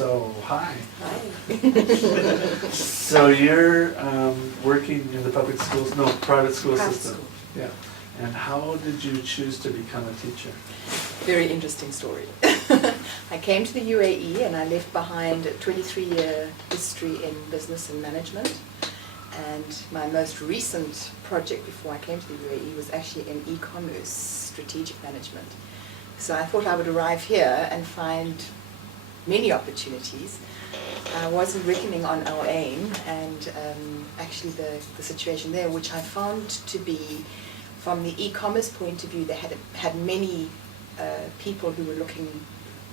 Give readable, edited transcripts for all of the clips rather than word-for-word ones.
So, hi. Hi. So you're working in the public schools, no, private school Private system? school. Yeah. And how did you choose to become a teacher? Very interesting story. I came to the UAE and I left behind a 23-year history in business and management. And my most recent project before I came to the UAE was actually in e-commerce strategic management. So I thought I would arrive here and find many opportunities. I wasn't reckoning on our aim and actually the situation there, which I found to be, from the e-commerce point of view, they had many people who were looking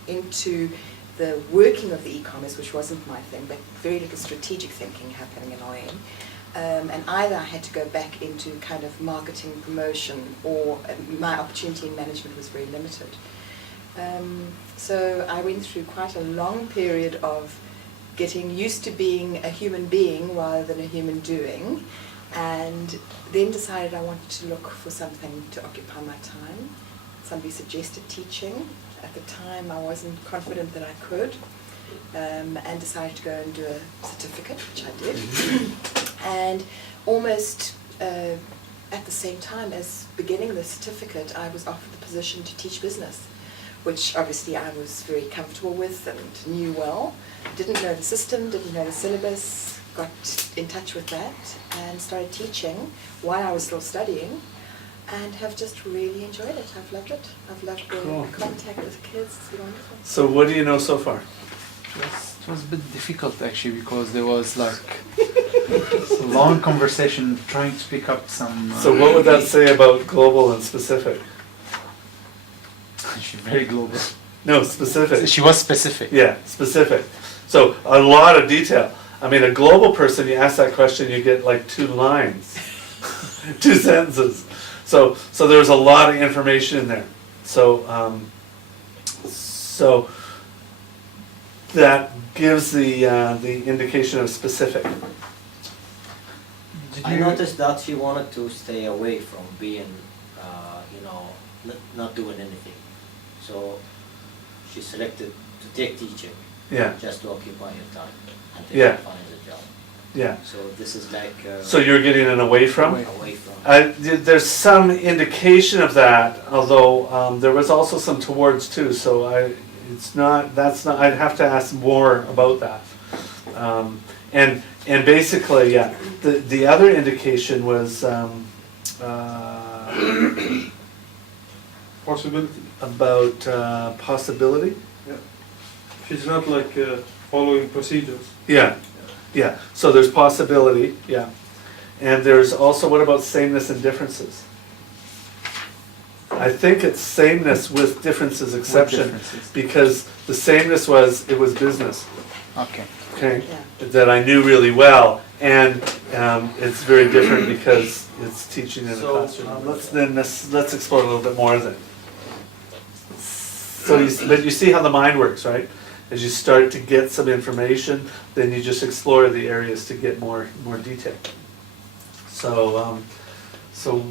into the working of the e-commerce, which wasn't my thing, but very little strategic thinking happening in OM. And either I had to go back into kind of marketing promotion, or my opportunity in management was very limited. So I went through quite a long period of getting used to being a human being rather than a human doing, and then decided I wanted to look for something to occupy my time. Somebody suggested teaching. At the time I wasn't confident that I could, and decided to go and do a certificate, which I did. And almost at the same time as beginning the certificate, I was offered the position to teach business, which obviously I was very comfortable with and knew well. Didn't know the system, didn't know the syllabus, got in touch with that and started teaching while I was still studying, and have just really enjoyed it. I've loved it. I've loved the contact with kids. It's been wonderful. So what do you know so far? It was a bit difficult actually, because there was like a long conversation trying to pick up some... So what would that say about global and specific? She's very global. No, specific. She was specific. Yeah, specific. So a lot of detail. I mean, a global person, you ask that question, you get like 2 lines, 2 sentences. So there's a lot of information in there. So that gives the indication of specific. I noticed that she wanted to stay away from being, not doing anything. So she selected to take teaching, Yeah. just to occupy her time until Yeah. she finds a job. Yeah. So this is like So you're getting an away from? away from. There's some indication of that, although there was also some towards too. So I'd have to ask more about that. And basically, yeah, the other indication was Possibility. about possibility. Yeah. She's not like following procedures. Yeah, yeah. So there's possibility, yeah. And there's also, what about sameness and differences? I think it's sameness with differences exception, differences? because the sameness was, it was business, Okay. okay? Yeah. That I knew really well, and it's very different because it's teaching in a So, classroom. Let's explore a little bit more then. So but you see how the mind works, right? As you start to get some information, then you just explore the areas to get more detail. So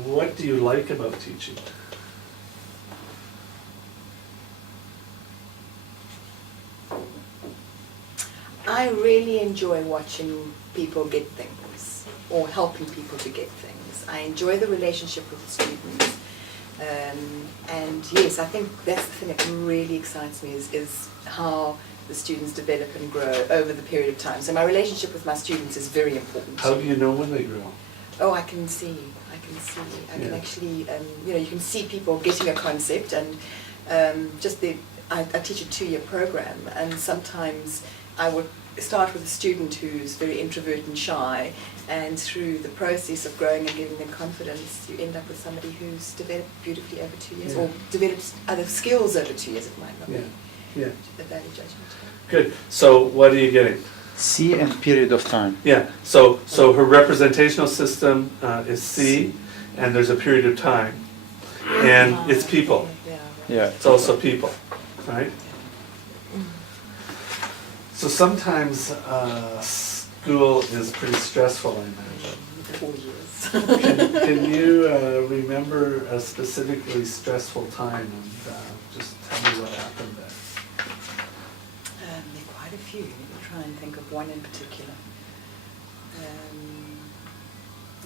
what do you like about teaching? I really enjoy watching people get things, or helping people to get things. I enjoy the relationship with the students. And yes, I think that's the thing that really excites me is how the students develop and grow over the period of time. So my relationship with my students is very important. How do you know when they grow? Oh, I can see. I can Yeah. actually, you can see people getting a concept, and I teach a 2-year program, and sometimes I would start with a student who's very introvert and shy, and through the process of growing and giving them confidence, you end up with somebody who's developed beautifully over 2 years, Yeah. or developed other skills over 2 years. It might not Yeah, be yeah. a valid judgment. Good. So what are you getting? C and period of time. Yeah. So her representational system is C, and there's a period of time, and it's people. Yeah. Yeah. It's also people, right? So sometimes school is pretty stressful, I imagine. 4 years. Can you remember a specifically stressful time, and just tell me what happened there? There are quite a few. few. Let me try and think of one in particular.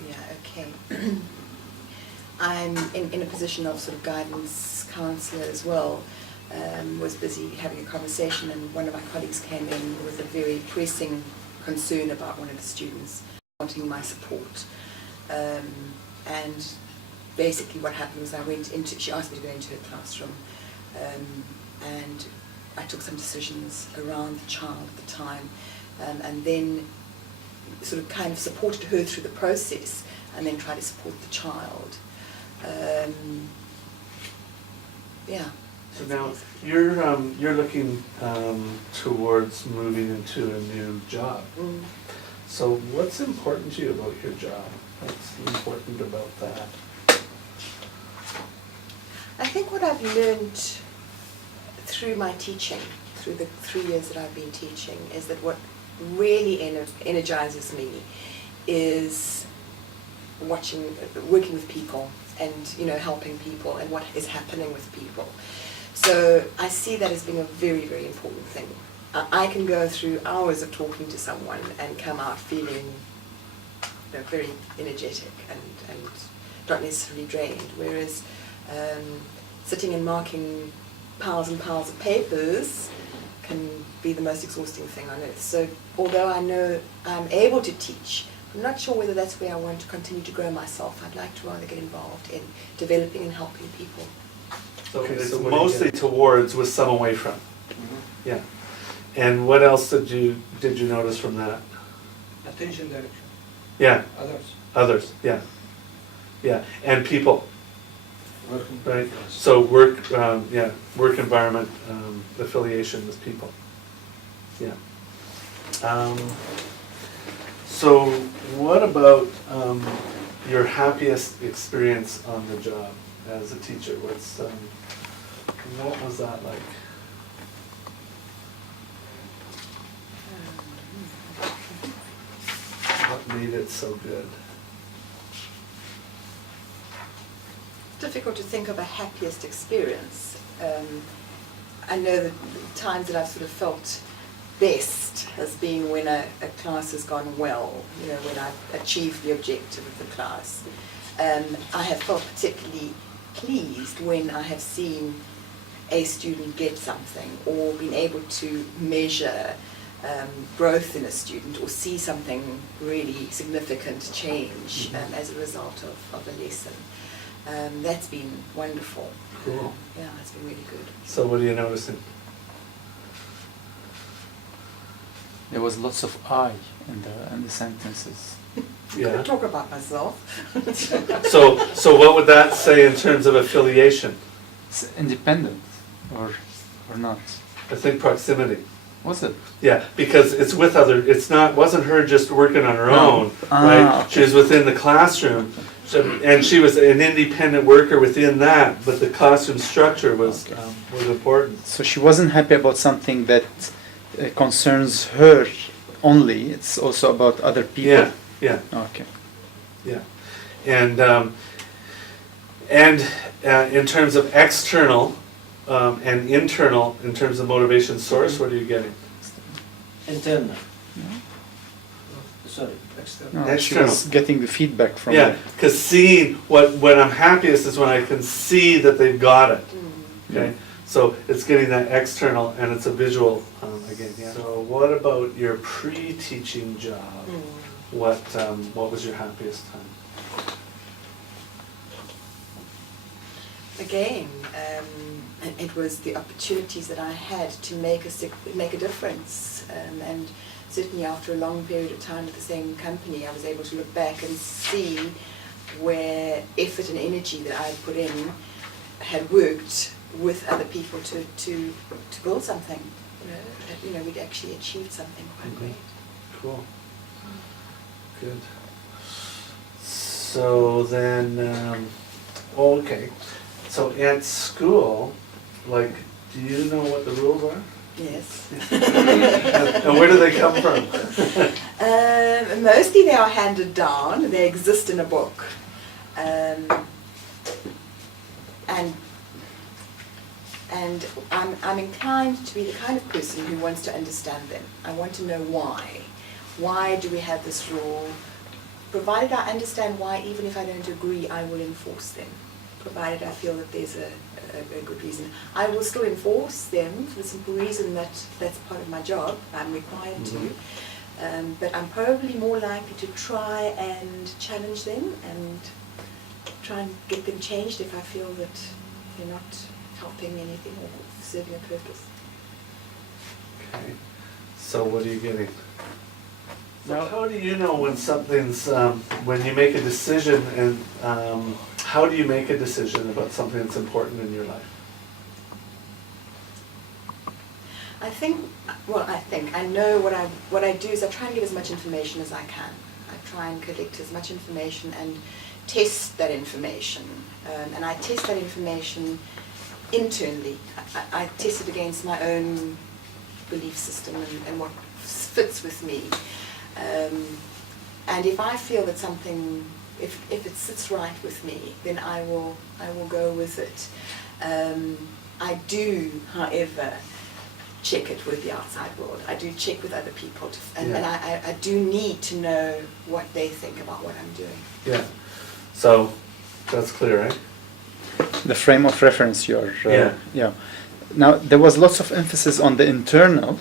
Yeah, okay. I'm in a position of sort of guidance counselor as well. Was busy having a conversation, and one of my colleagues came in with a very pressing concern about one of the students wanting my support. And basically what happened was she asked me to go into her classroom, and I took some decisions around the child at the time, and then sort of kind of supported her through the process, and then tried to support the child. Yeah. So now you're looking towards moving into a new job. Mm. So what's important to you about your job? What's important about that? I think what I've learned through my teaching, through the 3 years that I've been teaching, is that what really energizes me is working with people and, you know, helping people and what is happening with people. So I see that as being a very, very important thing. I can go through hours of talking to someone and come out feeling, you know, very energetic and not necessarily drained, whereas sitting and marking piles and piles of papers can be the most exhausting thing on earth. So although I know I'm able to teach, I'm not sure whether that's where I want to continue to grow myself. I'd like to rather get involved in developing and helping people. Okay, So so what do you mostly get? towards with some away from. Yeah. And what else did you notice from that? Attention direction, Yeah, others. others, yeah. Yeah, and people, Working. right? So work, work environment, affiliation with people. Yeah. So what about your happiest experience on the job as a teacher? What was that like? What made it so good? Difficult to think of a happiest experience. I know that the times that I've sort of felt best has been when a class has gone well, you know, when I've achieved the objective of the class. I have felt particularly pleased when I have seen a student get something or been able to measure growth in a student or see something really significant change as a result of a lesson. That's been wonderful. Cool. Yeah, it's been really good. So what are you noticing? There was lots of I in the sentences. I'm Yeah. going to talk about myself. So what would that say in terms of affiliation? It's independent, or not? I think proximity. Was it? Yeah, because it's with wasn't her just working on her No. own, right? Okay. She was within the classroom, and she was an independent worker within that, but the classroom structure was important. So she wasn't happy about something that concerns her only. It's also about other people. Yeah, yeah, Okay. yeah. And in terms of external and internal, in terms of motivation source, what are you getting? Internal. No, Sorry. External. no, she External. was getting the feedback from Yeah, the- because seeing when I'm happiest is when I can see that they've got it. Okay, so it's getting that external, and it's a visual again. Yeah. So what about your pre-teaching job? What was your happiest time? Again, it was the opportunities that I had to make a difference, and certainly after a long period of time with the same company, I was able to look back and see where effort and energy that I had put in had worked with other people to build something. You know, we'd actually achieved something quite great. Cool. Good. So then, okay. So at school, like, do you know what the rules are? Yes. And where do they come from? Mostly they are handed down. They exist in a book. And And I'm inclined to be the kind of person who wants to understand them. I want to know why. Why do we have this rule? Provided I understand why, even if I don't agree, I will enforce them. Provided I feel that there's a good reason. I will still enforce them for the simple reason that that's part of my job. I'm required to. But I'm probably more likely to try and challenge them and try and get them changed if I feel that they're not helping anything or serving a purpose. Okay. So what are you getting? So Now- how do you know when something's, when you make a decision and, how do you make a decision about something that's important in your life? I know what I do is I try and get as much information as I can. I try and collect as much information and test that information. And I test that information internally. I test it against my own belief system and what fits with me. And if I feel that something, if it sits right with me, then I will go with it. I do, however, check it with the outside world. I do check with other people, and I do need to know what they think about what I'm doing. Yeah. So that's clear, right? The frame of reference you're Yeah. Now there was lots of emphasis on the internal.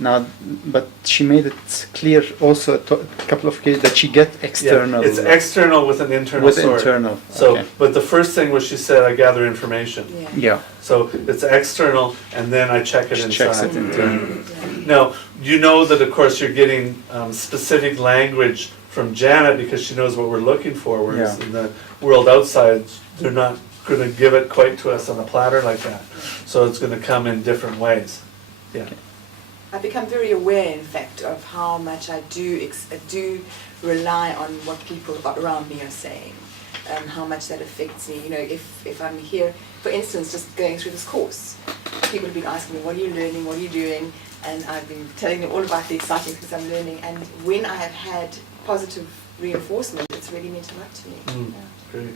Now, but she made it clear also a couple of cases that she get external. Yeah, it's external with an internal with source. internal. So, okay. but the first thing was she said, I gather information. Yeah. Yeah. So it's external, and then I check it She inside. checks it internally. Now, you know that of course you're getting specific language from Janet because she knows what we're looking for, whereas Yeah. in the world outside, they're not going to give it quite to us on a platter like that. So it's going to come in different ways. Yeah. I've become very aware, in fact, of how much I do rely on what people around me are saying, and how much that affects me. You know, if I'm here, for instance, just going through this course, people have been asking me, what are you learning, what are you doing? And I've been telling them all about the exciting things I'm learning. And when I have had positive reinforcement, it's really meant a lot to me. Mm, Yeah. great.